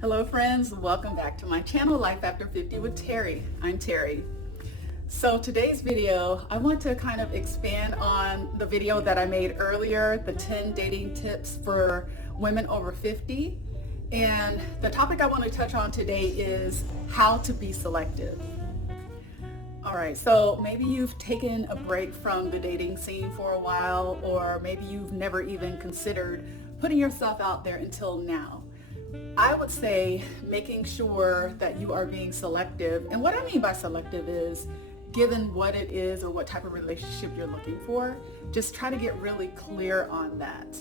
Hello friends, welcome back to my channel, Life After 50 with Terry. I'm Terry. So today's video, I want to kind of expand on the video that I made earlier, the 10 dating tips for women over 50. And the topic I want to touch on today is how to be selective. All right, so maybe you've taken a break from the dating scene for a while, or maybe you've never even considered putting yourself out there until now. I would say making sure that you are being selective. And what I mean by selective is, given what it is or what type of relationship you're looking for, just try to get really clear on that.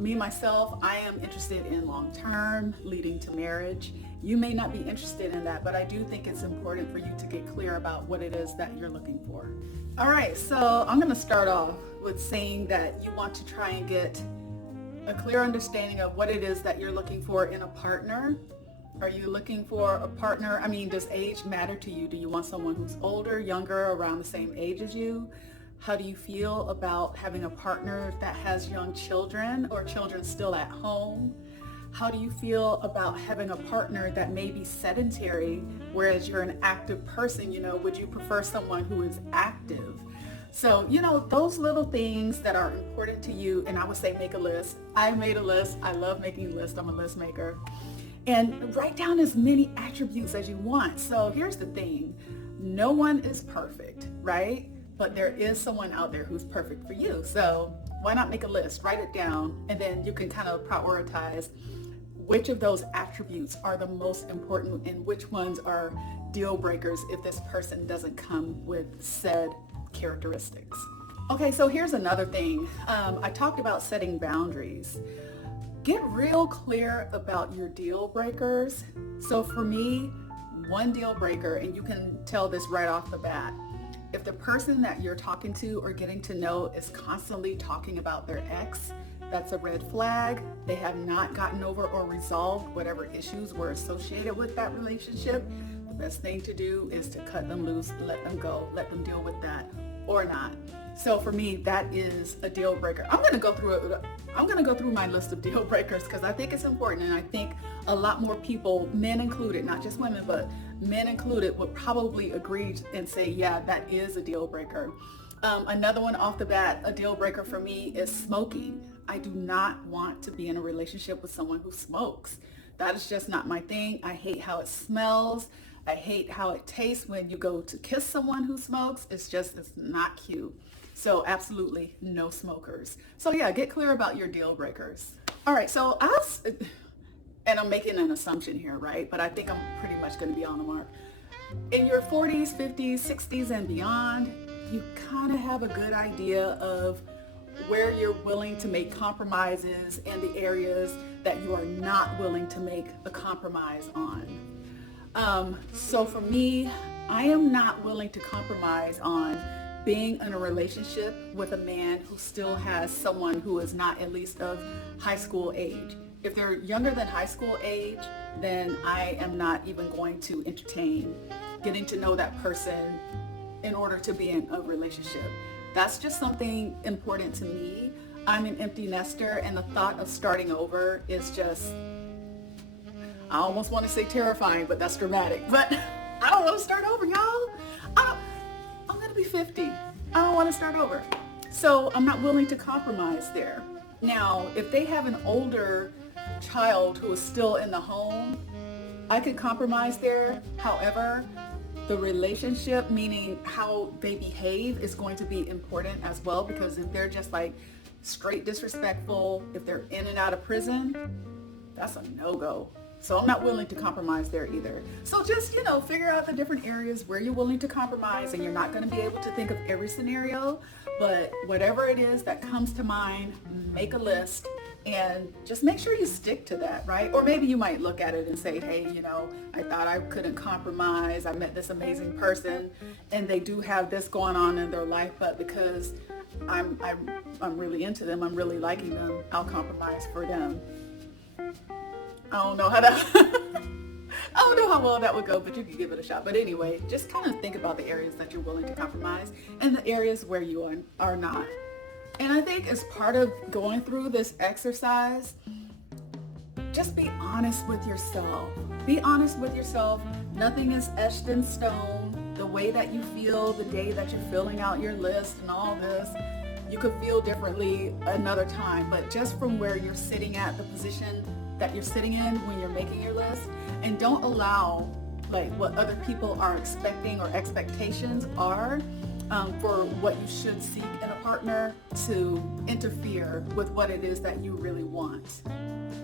Myself, I am interested in long-term, leading to marriage. You may not be interested in that, but I do think it's important for you to get clear about what it is that you're looking for. All right, so I'm going to start off with saying that you want to try and get a clear understanding of what it is that you're looking for in a partner. Are you looking for a partner? I mean, does age matter to you? Do you want someone who's older, younger, around the same age as you? How do you feel about having a partner that has young children or children still at home? How do you feel about having a partner that may be sedentary, whereas you're an active person? Would you prefer someone who is active? So, those little things that are important to you, and I would say make a list. I made a list. I love making lists. I'm a list maker. And write down as many attributes as you want. So here's the thing. No one is perfect, right? But there is someone out there who's perfect for you. So why not make a list, write it down, and then you can kind of prioritize which of those attributes are the most important and which ones are deal breakers if this person doesn't come with said characteristics. Okay, so here's another thing. I talked about setting boundaries. Get real clear about your deal breakers. So for me, one deal breaker, and you can tell this right off the bat, if the person that you're talking to or getting to know is constantly talking about their ex, that's a red flag. They have not gotten over or resolved whatever issues were associated with that relationship. The best thing to do is to cut them loose, let them go, let them deal with that or not. So for me, that is a deal breaker. I'm going to go through my list of deal breakers because I think it's important, and I think a lot more people, men included, not just women, but men included, would probably agree and say, yeah, that is a deal breaker. Another one off the bat, a deal breaker for me is smoking. I do not want to be in a relationship with someone who smokes. That is just not my thing. I hate how it smells. I hate how it tastes when you go to kiss someone who smokes. It's not cute. So absolutely no smokers. So yeah, get clear about your deal breakers. All right, so and I'm making an assumption here, right? But I think I'm pretty much going to be on the mark. In your 40s, 50s, 60s, and beyond, you kind of have a good idea of where you're willing to make compromises and the areas that you are not willing to make a compromise on. So for me, I am not willing to compromise on being in a relationship with a man who still has someone who is not at least of high school age. If they're younger than high school age, then I am not even going to entertain getting to know that person in order to be in a relationship. That's just something important to me. I'm an empty nester, and the thought of starting over is just, I almost want to say terrifying, but that's dramatic. But I don't want to start over, y'all. I'm going to be 50. I don't want to start over. So I'm not willing to compromise there. Now, if they have an older child who is still in the home, I could compromise there. However, the relationship, meaning how they behave, is going to be important as well, because if they're just like straight disrespectful, if they're in and out of prison, that's a no-go. So I'm not willing to compromise there either. So just, figure out the different areas where you're willing to compromise, and you're not going to be able to think of every scenario, but whatever it is that comes to mind, make a list and just make sure you stick to that, right? Or maybe you might look at it and say, hey, I thought I couldn't compromise. I met this amazing person and they do have this going on in their life, but because I'm really into them, I'm really liking them, I'll compromise for them. I don't know how well that would go, but you can give it a shot. But anyway, just kind of think about the areas that you're willing to compromise and the areas where you are not. And I think as part of going through this exercise, just be honest with yourself. Be honest with yourself. Nothing is etched in stone. The way that you feel the day that you're filling out your list and all this, you could feel differently another time. But just from where you're sitting at, the position that you're sitting in when you're making your list, and don't allow like what other people are expecting or expectations are for what you should seek in a partner to interfere with what it is that you really want.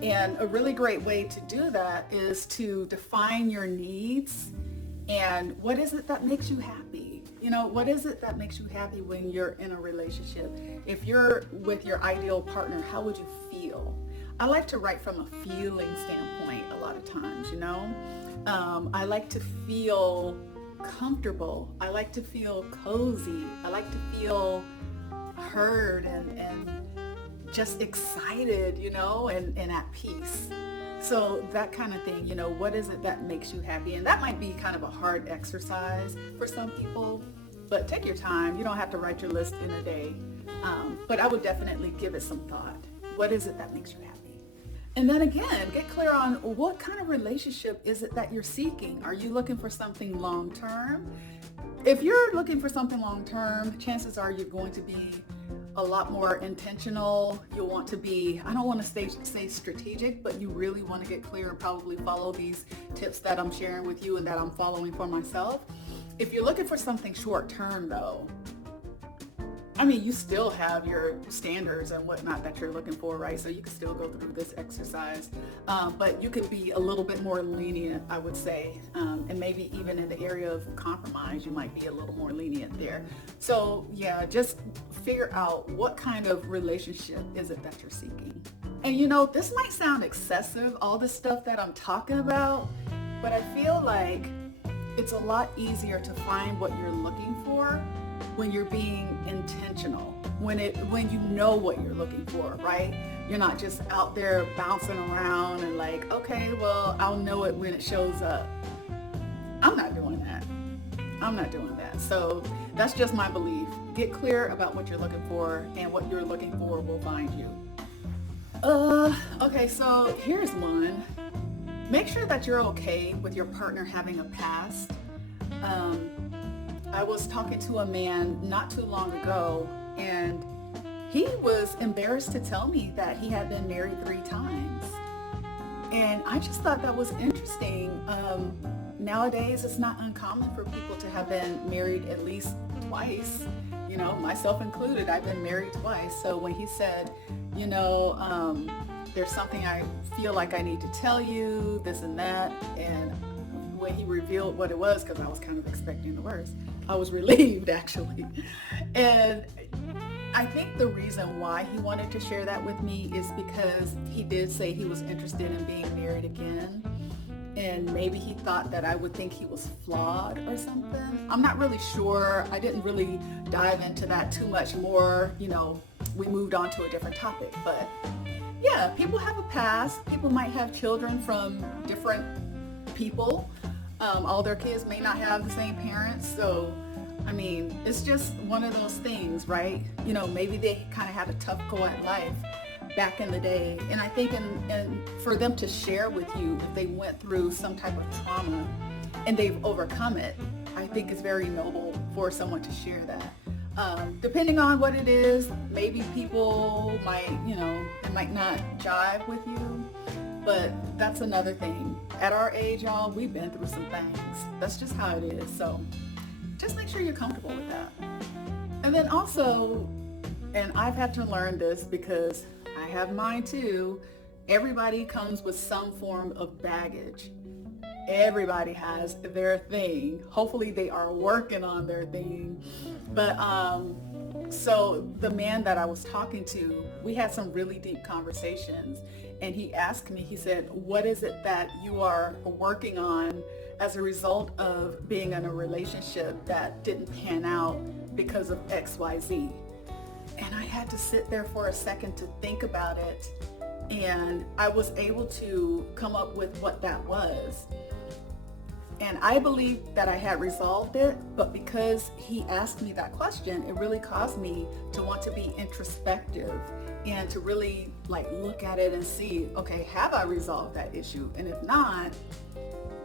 And a really great way to do that is to define your needs and what is it that makes you happy? You know, what is it that makes you happy when you're in a relationship? If you're with your ideal partner, how would you feel? I like to write from a feeling standpoint a lot of times, you know? I like to feel comfortable. I like to feel cozy. I like to feel heard and just excited, you know, and at peace. So that kind of thing, you know, what is it that makes you happy? And that might be kind of a hard exercise for some people, but take your time. You don't have to write your list in a day. But I would definitely give it some thought. What is it that makes you happy? And then again, get clear on what kind of relationship is it that you're seeking. Are you looking for something long-term? If you're looking for something long-term, chances are you're going to be a lot more intentional. You'll want to be, I don't want to say strategic, but you really want to get clear and probably follow these tips that I'm sharing with you and that I'm following for myself. If you're looking for something short-term though, I mean, you still have your standards and whatnot that you're looking for, right? So you can still go through this exercise, but you could be a little bit more lenient, I would say, and maybe even in the area of compromise, you might be a little more lenient there. So yeah, just figure out what kind of relationship is it that you're seeking. And you know, this might sound excessive, all this stuff that I'm talking about, but I feel like it's a lot easier to find what you're looking for when you're being intentional, when you know what you're looking for, right? You're not just out there bouncing around and like, okay, well, I'll know it when it shows up. I'm not doing that. So that's just my belief. Get clear about what you're looking for, and what you're looking for will find you. Okay, so here's one. Make sure that you're okay with your partner having a past. I was talking to a man not too long ago, and he was embarrassed to tell me that he had been married 3 times. And I just thought that was interesting. Nowadays, it's not uncommon for people to have been married at least twice. You know, myself included, I've been married twice. So when he said, you know, there's something I feel like I need to tell you, this and that, and when he revealed what it was, because I was kind of expecting the worst, I was relieved actually. And I think the reason why he wanted to share that with me is because he did say he was interested in being married again. And maybe he thought that I would think he was flawed or something. I'm not really sure. I didn't really dive into that too much more. You know, we moved on to a different topic. But yeah, people have a past. People might have children from different people. All their kids may not have the same parents. So, I mean, it's just one of those things, right? You know, maybe they kind of had a tough go at life back in the day. And I think and for them to share with you if they went through some type of trauma and they've overcome it, I think it's very noble for someone to share that. Depending on what it is, maybe people might, you know, it might not jive with you, but that's another thing. At our age, y'all, we've been through some things. That's just how it is. So just make sure you're comfortable with that. And then also, and I've had to learn this because I have mine too, everybody comes with some form of baggage. Everybody has their thing. Hopefully they are working on their thing. But so the man that I was talking to, we had some really deep conversations, and he asked me, he said, what is it that you are working on as a result of being in a relationship that didn't pan out because of XYZ? And I had to sit there for a second to think about it, and I was able to come up with what that was. And I believe that I had resolved it, but because he asked me that question, it really caused me to want to be introspective and to really like look at it and see, okay, have I resolved that issue? And if not,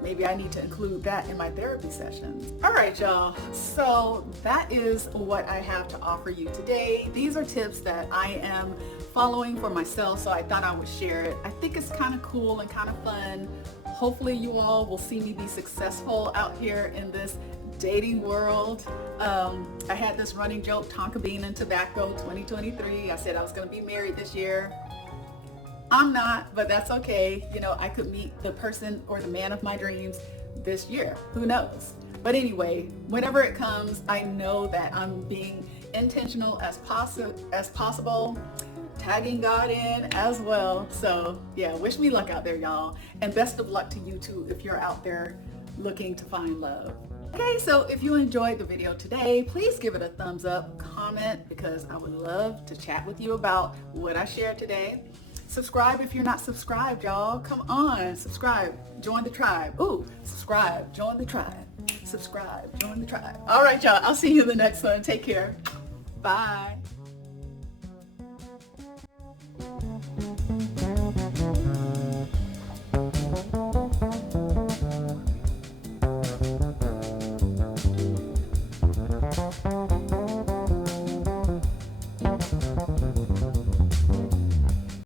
maybe I need to include that in my therapy sessions. All right, y'all. So that is what I have to offer you today. These are tips that I am following for myself, so I thought I would share it. I think it's kind of cool and kind of fun. Hopefully you all will see me be successful out here in this dating world. I had this running joke, Tonka Bean and Tobacco 2023. I said I was going to be married this year. I'm not, but that's okay. You know, I could meet the person or the man of my dreams this year. Who knows? But anyway, whenever it comes, I know that I'm being intentional as possible, tagging God in as well. So yeah, wish me luck out there, y'all. And best of luck to you too if you're out there looking to find love. Okay, so if you enjoyed the video today, please give it a thumbs up, comment, because I would love to chat with you about what I shared today. Subscribe if you're not subscribed, y'all. Come on, subscribe, join the tribe. Ooh, subscribe, join the tribe. Subscribe, join the tribe. All right, y'all, I'll see you in the next one. Take care. Bye.